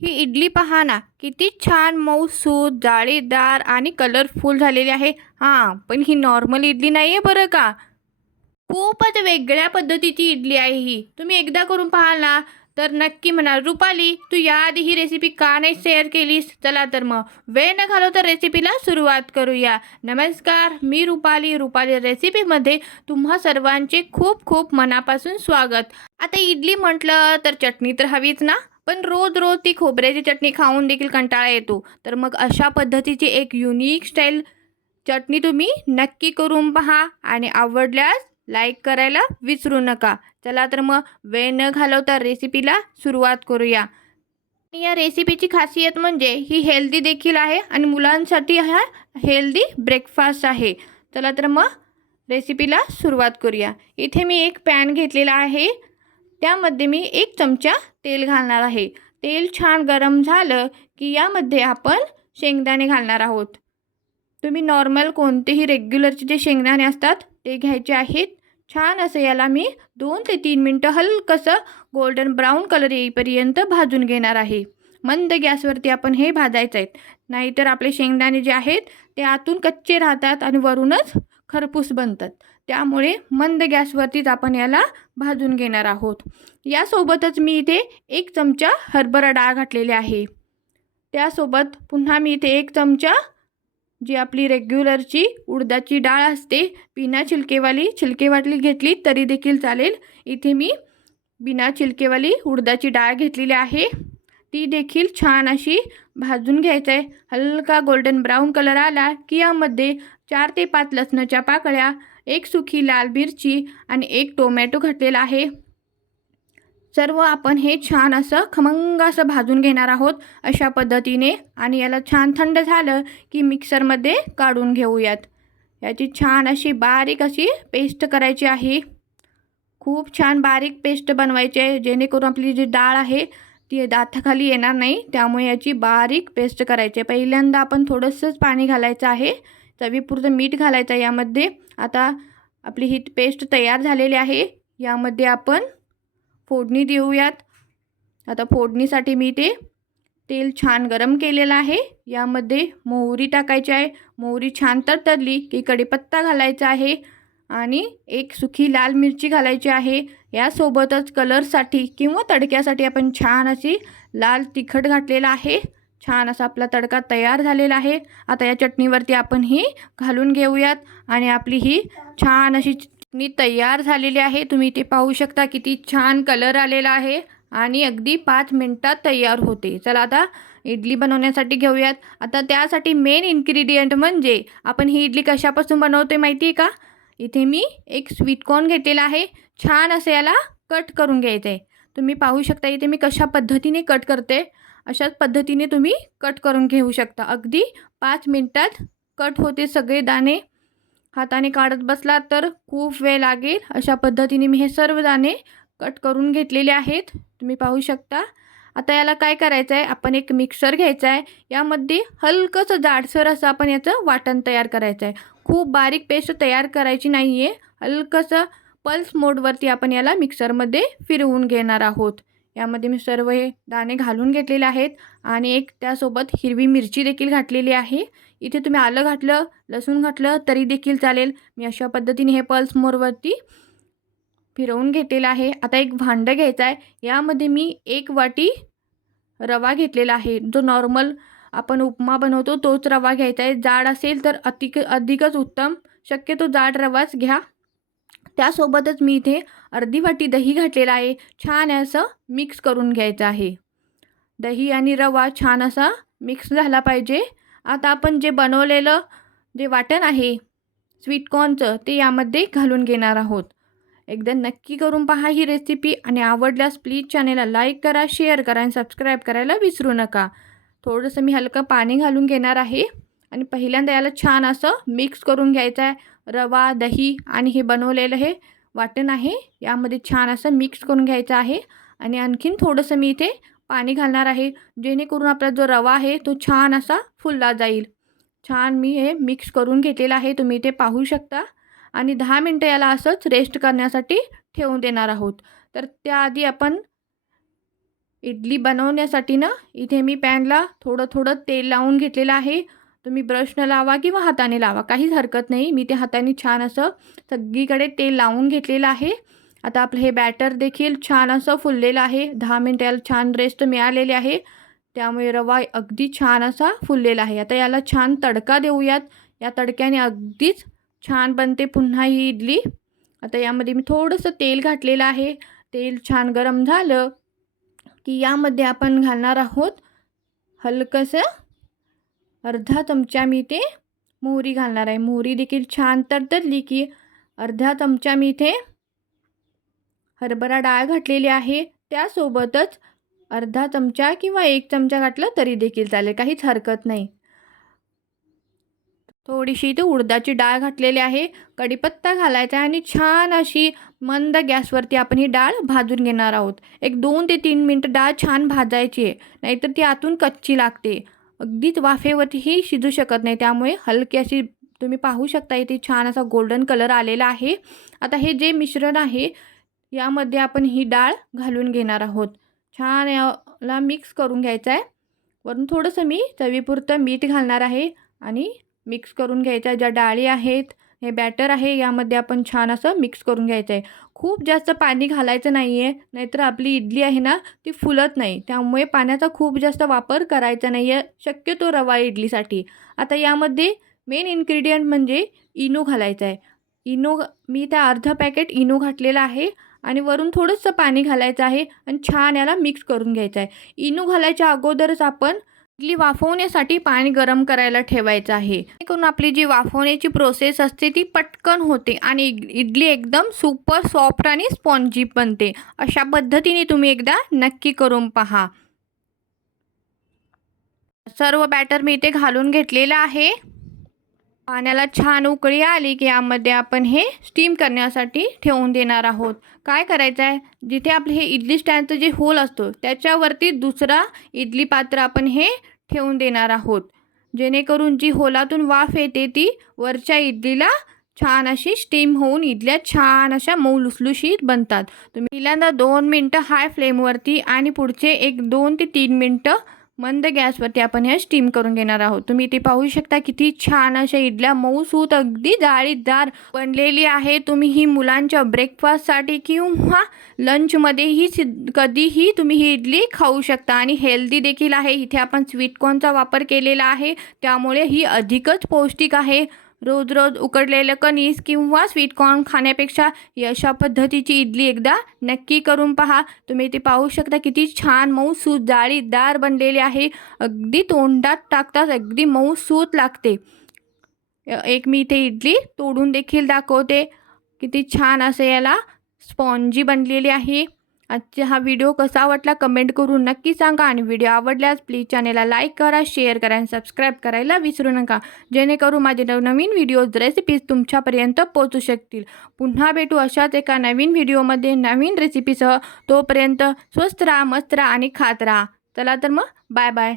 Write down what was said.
ही इडली पहा ना, किती छान मऊसूत, जाळीदार आणि कलरफुल झालेली आहे. हां, पण ही नॉर्मल इडली नाहीये बरं का. खूपच वेगळ्या पद्धतीची इडली आहे ही. तुम्ही एकदा करून पाहाल ना, तर नक्की म्हणाल, "रुपाली, तू याआधी ही रेसिपी का नाही शेअर केलीस?" चला तर मग वेळ न घालवता रेसिपीला सुरुवात करूया. नमस्कार, मी रुपाली. रुपाली रेसिपीमध्ये तुम्हा सर्वांचे खूप खूप मनापासून स्वागत. आता इडली म्हटलं तर चटणी तर हवीच ना, पण रोज-रोज ती खोबऱ्याची चटणी खाऊन देखील कंटाळा येतो. तर मग अशा पद्धतीची एक युनिक स्टाईल चटणी तुम्ही नक्की करून पहा आणि आवडल्यास लाईक करायला विसरू नका. चला तर मग वेळ न घालवता रेसिपीला सुरुवात करूया. आणि या रेसिपीची खासियत म्हणजे ही हेल्दी देखील आहे आणि मुलांसाठी हा हेल्दी ब्रेकफास्ट आहे. चला तर मग रेसिपीला सुरुवात करूया. इथे मी एक पॅन घेतलेला आहे. त्यामध्ये मी 1 चमचा तेल घालणार आहे. तेल छान गरम झालं की यामध्ये आपण शेंगदाणे घालणार आहोत. तुम्ही नॉर्मल कोणतेही रेग्युलरचे जे शेंगदाणे असतात ते घ्यायचे आहेत. छान असं याला मी 2 ते 3 मिनिटं हलकंसं गोल्डन ब्राउन कलर येईपर्यंत भाजून घेणार आहे. मंद गॅसवरती आपण हे भाजायचं आहे. नाहीतर आपले शेंगदाणे जे आहेत ते आतून कच्चे राहतात आणि वरूनच खरपूस बनतात. त्यामुळे मंद गॅसवरतीच आपण याला भाजून घेणार आहोत. यासोबतच मी इथे 1 चमचा हरभरा डाळ घातलेली आहे. त्यासोबत पुन्हा मी इथे 1 चमचा जी आपली रेग्युलरची उडदाची डाळ असते, बिना छिलकेवाली, छिलकेवाली घेतली तरी देखील चालेल. इथे मी बिना छिलकेवाली उडदाची डाळ घेतलेली आहे. ती देखील छान अशी भाजून घ्यायचं आहे. हलका गोल्डन ब्राउन कलर आला की यामध्ये 4 ते 5 लसणाच्या पाकळ्या, 1 सुकी लाल मिरची आणि 1 टोमॅटो घातलेला आहे. सर्व आपण हे छान असं खमंग असं भाजून घेणार आहोत अशा पद्धतीने आणि याला छान थंड झालं की मिक्सरमध्ये काढून घेऊयात. याची छान अशी बारीक अशी पेस्ट करायची आहे. खूप छान बारीक पेस्ट बनवायची आहे जेणेकरून आपली जी डाळ आहे ती दाताखाली येणार नाही. त्यामुळे याची बारीक पेस्ट करायची आहे. पहिल्यांदा आपण थोडंसंच पाणी घालायचं आहे. चवीपुरतं मीठ घालायचं आहे यामध्ये. आता आपली ही पेस्ट तयार झालेली आहे. यामध्ये आपण फोडणी देऊयात. आता फोडणीसाठी मी ते तेल छान गरम केलेलं आहे. यामध्ये मोहरी टाकायची आहे. मोहरी छान तडतडली की कढीपत्ता घालायचा आहे आणि 1 सुकी लाल मिरची घालायची आहे. यासोबतच कलरसाठी किंवा तडक्यासाठी आपण छान अशी लाल तिखट घातलेला आहे. छान असा आपला तडका तयार झालेला आहे. आता या चटणीवरती आपण ही घालून घेऊयात आणि आपली ही छान अशी चटणी तयार झालेली आहे. तुम्ही ते पाहू शकता किती छान कलर आलेला आहे आणि अगदी 5 मिनिटात तयार होते. चला आता इडली बनवण्यासाठी घेऊयात. आता त्यासाठी मेन इन्ग्रेडियंट म्हणजे आपण ही इडली कशापासून बनवते माहिती आहे का? इथे मी एक स्वीट कॉर्न घेतलेला आहे. छान असं याला कट करून घ्यायचं आहे. तुम्ही पाहू शकता इथे मी कशा पद्धतीने कट करते. अशाच पद्धतीने तुम्ही कट करून घेऊ शकता. अगदी 5 मिनिटात कट होते सगळे दाणे. हाताने काढत बसलात तर खूप वेळ लागेल. अशा पद्धतीने मी हे सर्व दाणे कट करून घेतलेले आहेत. तुम्ही पाहू शकता. आता याला काय करायचं आहे, आपण एक मिक्सर घ्यायचा आहे. यामध्ये हलकंसं जाडसर असं आपण याचं वाटण तयार करायचं आहे. खूप बारीक पेस्ट तयार करायची नाही आहे. हलकंसं पल्स मोडवरती आपण याला मिक्सरमध्ये फिरवून घेणार आहोत. यामध्ये मी सर्व हे दाणे घालून घेतलेले आहेत आणि एक त्यासोबत हिरवी मिरची देखील घातलेली आहे. इथे तुम्ही आलं घातलं, लसूण घातलं तरी देखील चालेल. मी अशा पद्धतीने हे पल्स मोडवरती फिरवून घेतलेलं आहे. आता एक भांडं घ्यायचं आहे. यामध्ये मी 1 वाटी रवा घेतलेला आहे. जो नॉर्मल आपण उपमा बनवतो तोच रवा घ्यायचा आहे. जाड असेल तर अधिकच उत्तम. शक्यतो जाड रवाच घ्या. त्यासोबतच मी इथे अर्धी वाटी दही घातलेला आहे. छान असं मिक्स करून घ्यायचं आहे. दही आणि रवा छान असा मिक्स झाला पाहिजे. आता आपण जे बनवलेलं जे वाटण आहे स्वीटकॉर्नचं ते यामध्ये घालून घेणार आहोत. एकदा नक्की करून पहा ही रेसिपी आणि आवडल्यास प्लीज चॅनेलला लाईक करा, शेअर करा आणि सबस्क्राईब करायला विसरू नका. थोडंसं मी हलकं पाणी घालून घेणार आहे आणि पहिल्यांदा याला छान असं मिक्स करून घ्यायचं आहे. रवा, दही आणि हे बनवलेलं हे वाटण आहे यामध्ये छान असं मिक्स करून घ्यायचं आहे आणि आणखीन थोडंसं मी इथे पाणी घालणार आहे जेणेकरून आपला जो रवा आहे तो छान असा फुलला जाईल. छान मी हे मिक्स करून घेतलेलं आहे. तुम्ही इथे पाहू शकता आणि 10 मिनटं याला असंच रेस्ट करण्यासाठी ठेवून देणार आहोत. तर त्याआधी आपण इडली बनवण्यासाठी ना इथे मी पॅनला थोडं थोडं तेल लावून घेतलेलं आहे. तुम्ही ब्रशनं लावा किंवा हाताने लावा, काहीच हरकत नाही. मी ते हाताने छान असं सगळीकडे तेल लावून घेतलेलं आहे. आता आपलं हे बॅटर देखील छान असं फुललेलं आहे. 10 मिनिटं याला छान रेस्ट मिळालेली आहे. त्यामुळे रवा अगदी छान असा फुललेला आहे. आता याला छान तडका देऊयात. या तडक्याने अगदीच छान बनते पुन्हा ही इडली. आता यामध्ये मी थोडंसं तेल घातलेलं आहे. तेल छान गरम झालं की यामध्ये आपण घालणार आहोत हलकंसं अर्धा चमचा मी इथे मोहरी घालणार आहे. मोहरी देखील छान तडतडली की अर्धा चमचा मी इथे हरभरा डाळ घातलेली आहे. त्यासोबतच अर्धा चमचा किंवा 1 चमचा घातलं तरी देखील चालेल, काहीच हरकत नाही. थोडीशी इथे उडदाची डाळ घातलेली आहे. कढीपत्ता घालायचा आणि छान अशी मंद गॅसवरती आपण ही डाळ भाजून घेणार आहोत. एक 2 ते 3 मिनिटं डाळ छान भाजायची आहे, नाहीतर ती आतून कच्ची लागते. अगदीच वाफेवरतीही शिजू शकत नाही. त्यामुळे हलकी अशी तुम्ही पाहू शकता इथे छान असा गोल्डन कलर आलेला आहे. आता हे जे मिश्रण आहे यामध्ये आपण ही डाळ घालून घेणार आहोत. छान याला मिक्स करून घ्यायचं आहे. वरून थोडंसं मी चवीपुरतं मीठ घालणार आहे आणि मिक्स करून घ्यायचं आहे. ज्या डाळी आहेत, हे बॅटर आहे, यामध्ये आपण छान असं मिक्स करून घ्यायचं आहे. खूप जास्त पाणी घालायचं नाही आहे, नाहीतर आपली इडली आहे ना ती फुलत नाही. त्यामुळे पाण्याचा खूप जास्त वापर करायचा नाही आहे शक्यतो रवा इडलीसाठी. आता यामध्ये मेन इन्ग्रेडियंट म्हणजे इनो घालायचा आहे. इनो मी त्या अर्धा पॅकेट इनो घातलेला आहे आणि वरून थोडंसं पाणी घालायचं आहे आणि छान याला मिक्स करून घ्यायचं आहे. इनो घालायच्या अगोदरच आपण इडली वाफवण्यासाठी पाणी गरम करायला ठेवायचं आहे. जेणेकरून आपली जी वाफवण्याची प्रोसेस असते ती पटकन होते आणि इडली एकदम सुपर सॉफ्ट आणि स्पॉन्जी बनते. अशा पद्धतीने तुम्ही एकदा नक्की करून पहा. सर्व बॅटर मी इथे घालून घेतलेलं आहे. पाण्याला छान उकळी आली की यामध्ये आपण हे स्टीम करण्यासाठी ठेवून देणार आहोत. काय करायचं आहे, जिथे आपले हे इडली स्टँडचं जे होल असतो त्याच्यावरती दुसरा इडली पात्र आपण हे ठेवून देणार आहोत. जेणेकरून जी होलातून वाफ येते ती वरच्या इडलीला छान अशी स्टीम होऊन इडल्या छान अशा मऊ लुसलुशीत बनतात. तुम्ही पहिल्यांदा 2 मिनटं हाय फ्लेमवरती आणि पुढचे एक 2 ते 3 मिनटं मंद गॅसवरती आपण ह्या स्टीम करून घेणार आहोत. तुम्ही इथे पाहू शकता किती छान अशा इडल्या मऊसूत अगदी जाळीदार बनलेली आहे. तुम्ही ही मुलांच्या ब्रेकफास्टसाठी किंवा लंचमध्येही कधीही तुम्ही ही इडली खाऊ शकता आणि हेल्दी देखील आहे. इथे आपण स्वीटकॉर्नचा वापर केलेला आहे, त्यामुळे ही अधिकच पौष्टिक आहे. रोज रोज उकडलेलं कणीस किंवा स्वीटकॉर्न खाण्यापेक्षा अशा पद्धतीची इडली एकदा नक्की करून पहा. तुम्ही इथे पाहू शकता किती छान मऊसूत जाळीदार बनलेली आहे. अगदी तोंडात टाकताच अगदी मऊसूत लागते. एक मी इथे इडली तोडून देखील दाखवते. किती छान असं याला स्पॉन्जी बनलेली आहे. आजचा हा व्हिडिओ कसा वाटला कमेंट करून नक्की सांगा आणि व्हिडिओ आवडल्यास प्लीज चॅनेलला लाईक करा, शेअर करा आणि सबस्क्राईब करायला विसरू नका, जेणेकरून माझे नवनवीन व्हिडिओज रेसिपीज तुमच्यापर्यंत पोहोचू शकतील. पुन्हा भेटू अशाच एका नवीन व्हिडिओमध्ये नवीन रेसिपीसह. तोपर्यंत स्वस्त राहा, मस्त राहा आणि खात राहा. चला तर मग बाय बाय.